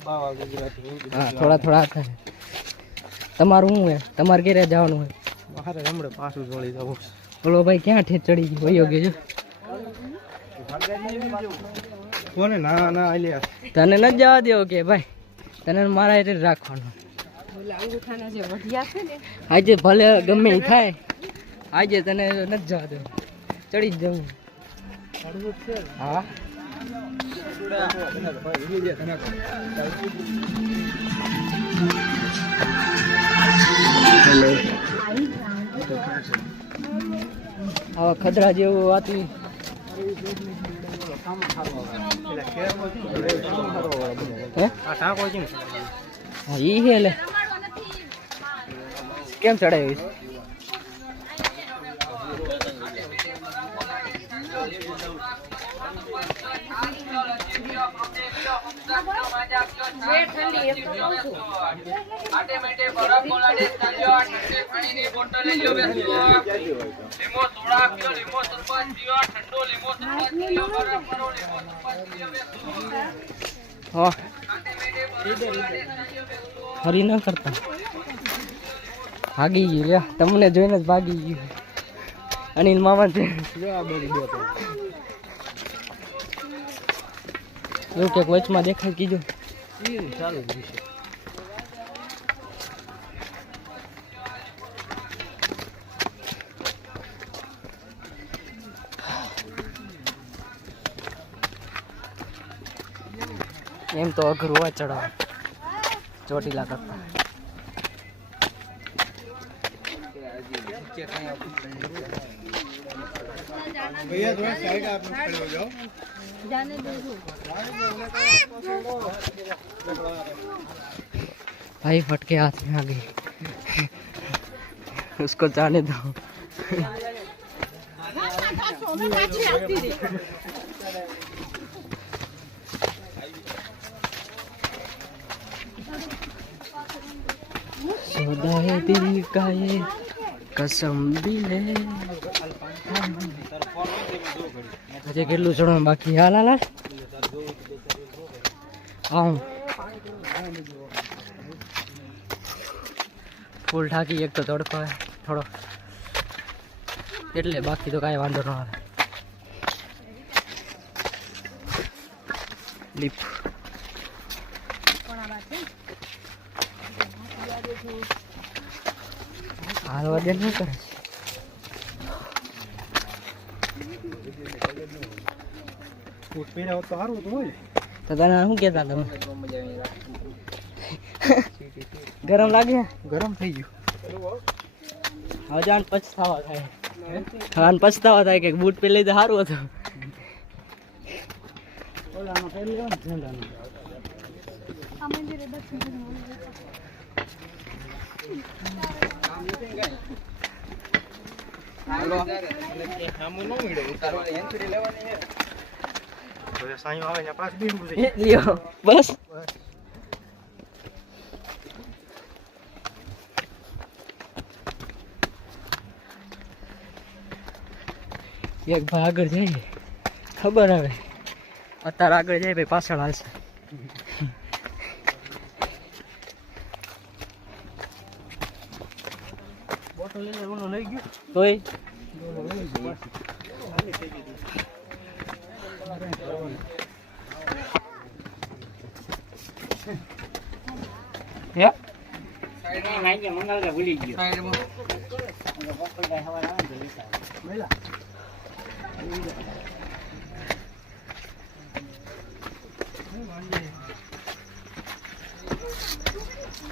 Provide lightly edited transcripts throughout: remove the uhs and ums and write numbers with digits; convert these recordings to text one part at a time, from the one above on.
हाँ थोड़ा थोड़ा आता है તમારું શું હે તમારે ઘરે જવાનું હે મારે હમણાં પાછું જોડી જવું બોલો ભાઈ ક્યાં ઠેઠ ચડી ગઈ વયો ગયો કોને ના ના આલ્યા તને ન જવા દેવો કે ભાઈ તને મારા એટલે રાખવાનું આજે ભલે ગમે એ થાય આજે તને નથી જવા દેવું ચડી જ જવું હા હવે ખદરા જેવું વાતી હા ઈ હે લે કેમ ચડાવીશ હરી ના કરતા ભાગી ગયું લ્યા તમને જોઈને જ ભાગી ગયું અનિલ મામા છે એવું ક્યાંક વચમાં દેખાય કીધું ચાલુ એમ તો અઘરું હોય ચડાવ ચોટીલા કરતા भैया थोड़ा साइड आप खड़े हो जाओ जाने दो भाई फटके हाथ में आ गई उसको जाने दो सौदा है दिल का ये कसम भी ले अजय કેટલું ચડવાનું બાકી હાલ હાલ આવું ફૂલ ઠાકી એક તો તડકો હોય થોડો એટલે બાકી તો કાંઈ વાંધો ન આવે લીપ હાલ વધે શું કરે છે ફૂટ પહેર્યા હોત તો સારું હતું હોય તો તને શું કહેતા તમે ગરમ લાગે ગરમ થઈ ગયું હવે જાણ પછતાવા થાય હા પછતાવા થાય કે બૂટ પહેરી તો સારું હતું ઓલામાં પહેરી લો ને ઝંડાનું બસ એક ભાઈ આગળ જઈએ ખબર આવે અત્યારે આગળ જાય ભાઈ પાછળ હાલશે બોટલ લઈને લઈ ગયું તોય ભૂલી ગયો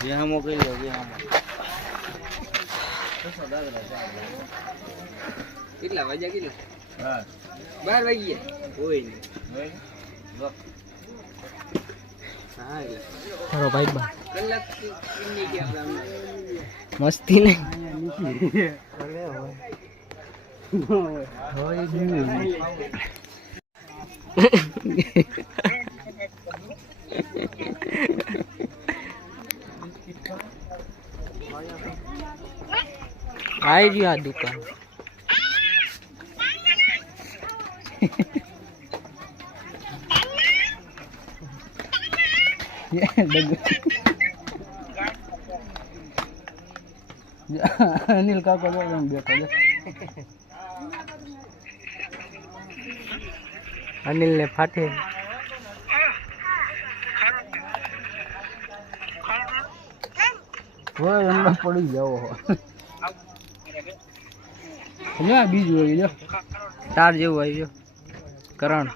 यहाँ मोकली लो यहाँ કેટલા વાગ્યા કેટલા હા 12 વાગ્યા કોઈ નહીં હા તારો ભાઈ બા કલાક ની કે આપડા મસ્તી ને હોય ગયું आई जी आ दुकान અનિલ કાકો બેઠો અનિલ ને ફાટે હોય એમને પડી જાવ બીજું આવી જો તાર જેવું આવી જો કરણ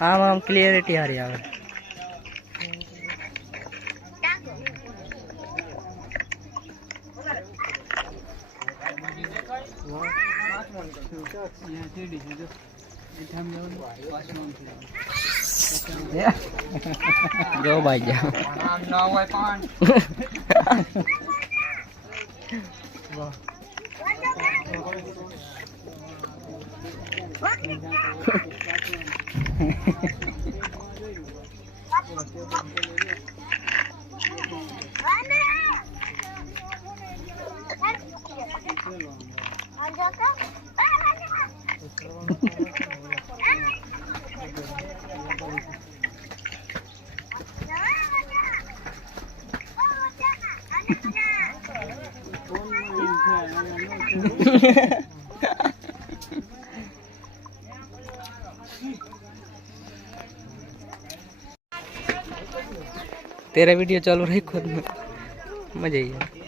આમ ક્લિયરિટી હારી આવે જો ભાઈ જાઓ तेरा वीडियो चालू रही खुद में मजा ही है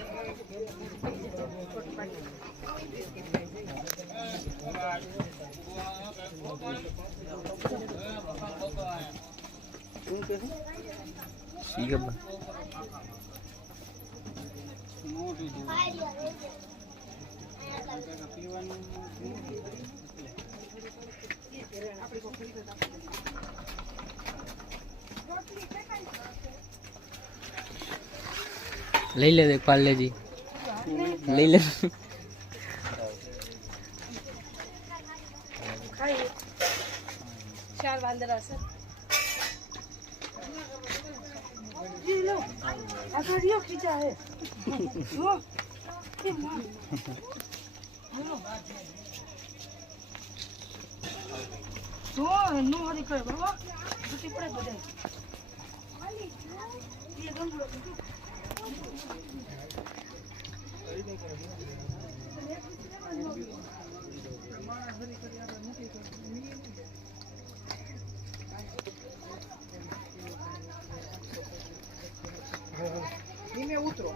ले ले देख पाल ले जी ले ले चार बंदर सर ये लो अगाड़ियो खींचा है वो तो नो हरी करे बाबा छुट्टी पड़े बदे ये गंगलो में उतरो